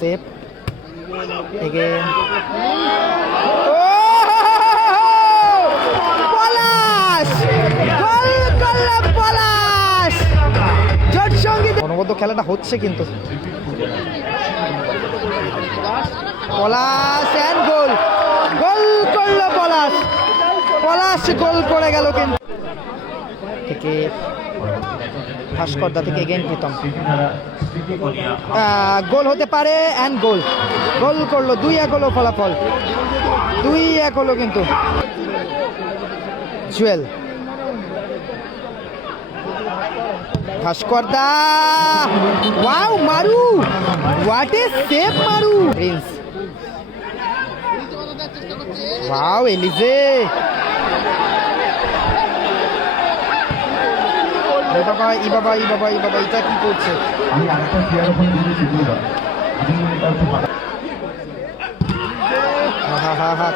Save again পলাশ গোল করল পলাশ জোট সঙ্গীত অনবদ্য খেলাটা হচ্ছে কিন্তু পলাশ এন্ড গোল গোল করল পলাশ পলাশ গোল করে গেল কিন্তু থেকে ভাস্করদা থেকে এগেন প্রীতম গোল হতে পারে অ্যান্ড গোল গোল করলো 2-1 হলো ফলাফল 2-1 হলো কিন্তু জুয়েল ভাস্করদা wow Maru what a save Maru Prince wow এলিজে এটা কি করছে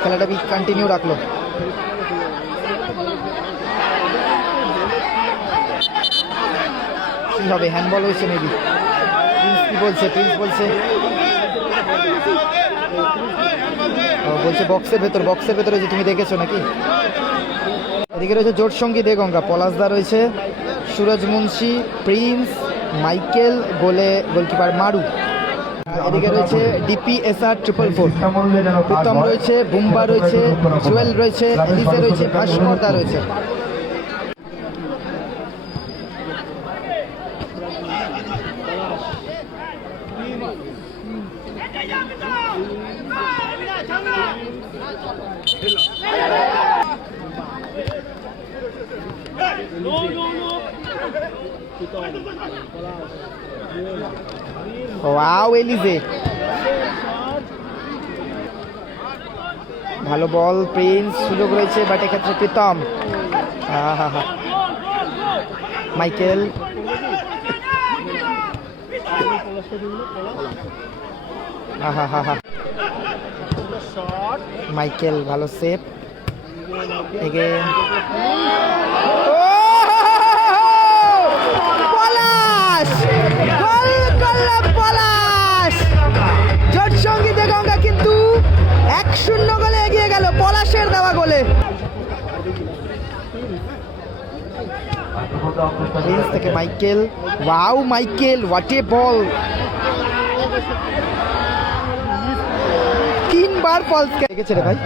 খেলাটা কন্টিনিউ রাখলো কি হবে হ্যান্ডবল হয়েছে মেবি প্রিন্স বলছে বক্সের ভেতরে যে তুমি দেখেছো নাকি এদিকে রয়েছে জোট সঙ্গী দেগঙ্গা পলাশদা রয়েছে Suraj Munshi Prince Michael goalkeeper Maru এদিকে রয়েছে DPSR 444 প্রীতম রয়েছে বুম্বা রয়েছে জুয়েল রয়েছে এলিজে রয়েছে ভাস্করদা রয়েছে ওয়াও এলিজে ভালো বল প্রিন্স সুযোগ রয়েছে বাট এক্ষেত্রে প্রীতম মাইকেল মাইকেল ভালো সেভ এগেন পলাশ গোল করল পলাশ জোট সঙ্গী দেগঙ্গা কিন্তু 1-0 গোলে এগিয়ে গেল পলাশের দেওয়া গোলে প্রিন্স থেকে Michael wow Michael what a ball 3 বার ফলস লেগেছে রে ভাই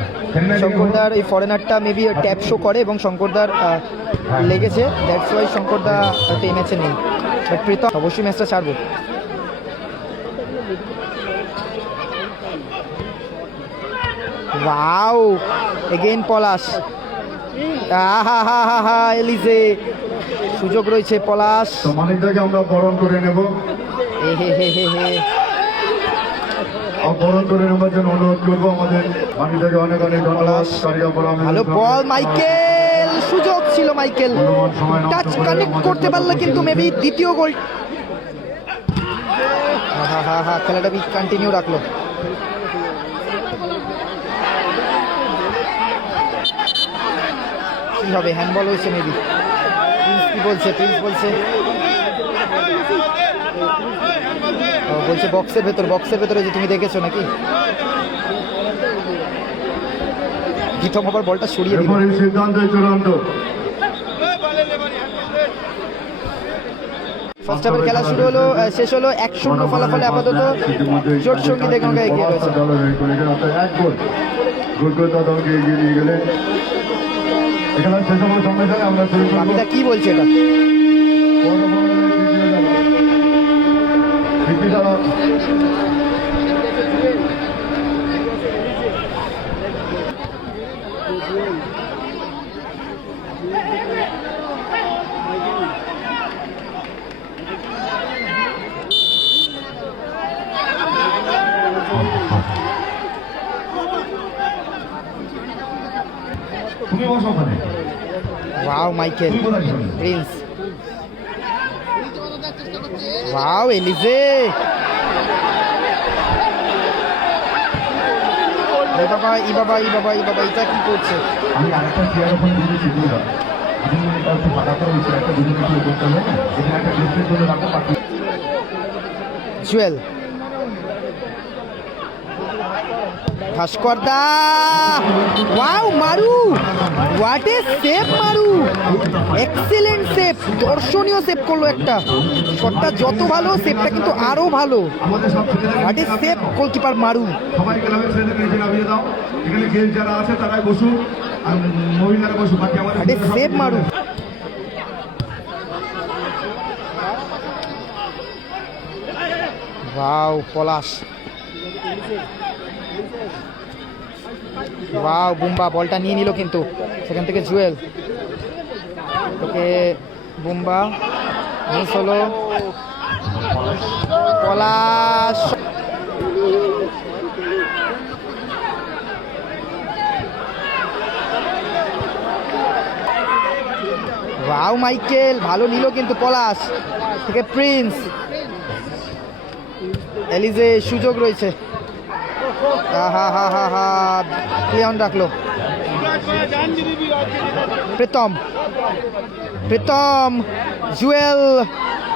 শঙ্করদার এই ফরেনারটা মেবি ট্যাপ শো করে এবং শঙ্করদার লেগেছে দ্যাটস ওয়াই শঙ্করদা এই ম্যাচে নেই বাট প্রীতম অবশ্যই ম্যাচটা ছাড়বো ওয়াও এগেইন পলাশ এলিজে সুযোগ রয়েছে পলাশ মানিকদাকে আমরা বরণ করে নেব বরণ করে নেবার জন্য অনুরোধ করবো আমাদের মানিকদাকে অনেক ধন্যবাদ ভালো বল মাইকেল সুযোগ ছিল মাইকেল টাচ কানেক্ট করতে পারলে কিন্তু মেবি দ্বিতীয় গোল খেলাটা কন্টিনিউ রাখলো কি হবে হ্যান্ডবল হয়েছে মেবি প্রিন্স বলছে বক্সের ভেতরে যে তুমি দেখেছো নাকি প্রীতম আবার বলটা সরিয়ে দিল সিদ্ধান্ত চূড়ান্ত ফার্স্ট হাফের খেলা শুরু হলো শেষ হলো 1-0 ফলাফলে আপাতত জোট সঙ্গী দেগঙ্গা এগিয়ে রয়েছে আমি কি বলছি এটা ওয়াও মাইকেল প্রিন্স ওয়াও এলিজে এটা কি করছে আমি আরেকটা চেয়ার ওখানে দিয়েছি দুটো আমি এটা একটু বাধা করে দিয়েছি একটা দুটো কিছু করতে হবে না এখানে একটা ডিসপ্লে করে রাখো বাকি জুয়েল ভাস্করদা, wow Maru, what a save Maru, excellent save, দর্শনীয় সেভ করলো একটা। শটটা যত ভালো, সেভটা কিন্তু আরো ভালো। আমাদের সব ছেলেদের হোয়াট এ সেভ গোলকিপার মারু। সবাই ক্লাবের ছেলেদের নিচে নামিয়ে দাও। এখানে গেস্ট যারা আছে তারাই বসুন, আর মহিলারা বসুন। বাকি আমাদের what a save Maru. Wow Palash, wow Bumba বলটা নিয়ে নিল কিন্তু সেখান থেকে জুয়েল, ওকে বুম্বা মিস হলো। পলাশ, ওয়াও মাইকেল ভালো নিল কিন্তু পলাশ থেকে প্রিন্স। এলিজে সুযোগ রয়েছে, হা হা হা হা ক্লিয়ন রাখলো। প্রীতম, প্রীতম, জুয়েল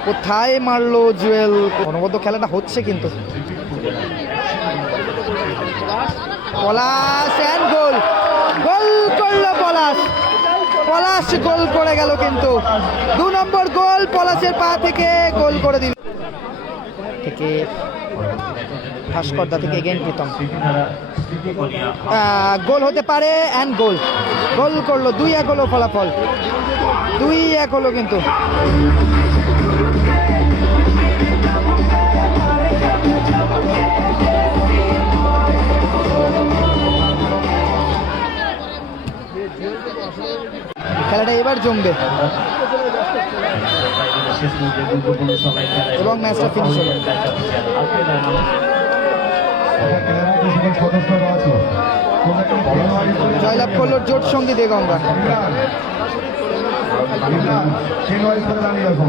কোথায় মারলো জুয়েল। অনবদ্য খেলাটা হচ্ছে কিন্তু। পলাশ অ্যান্ড গোল, গোল করলো পলাশ। পলাশ গোল করে গেল কিন্তু 2 নম্বর গোল পলাশের পা থেকে গোল করে দিল। থেকে ভাস্করদা থেকে এগেন প্রীতম, গোল হতে পারে অ্যান্ড গোল, গোল করলো। 2-1 হলো ফলাফল, 2-1 হলো কিন্তু। খেলাটা এবার জমবে এবং ম্যাচটা ফিনিশ হলো। সদস্যরা আছে জয়লাভ করলো জোট সঙ্গী দেগঙ্গা। সেই নয় দাঁড়িয়ে আছে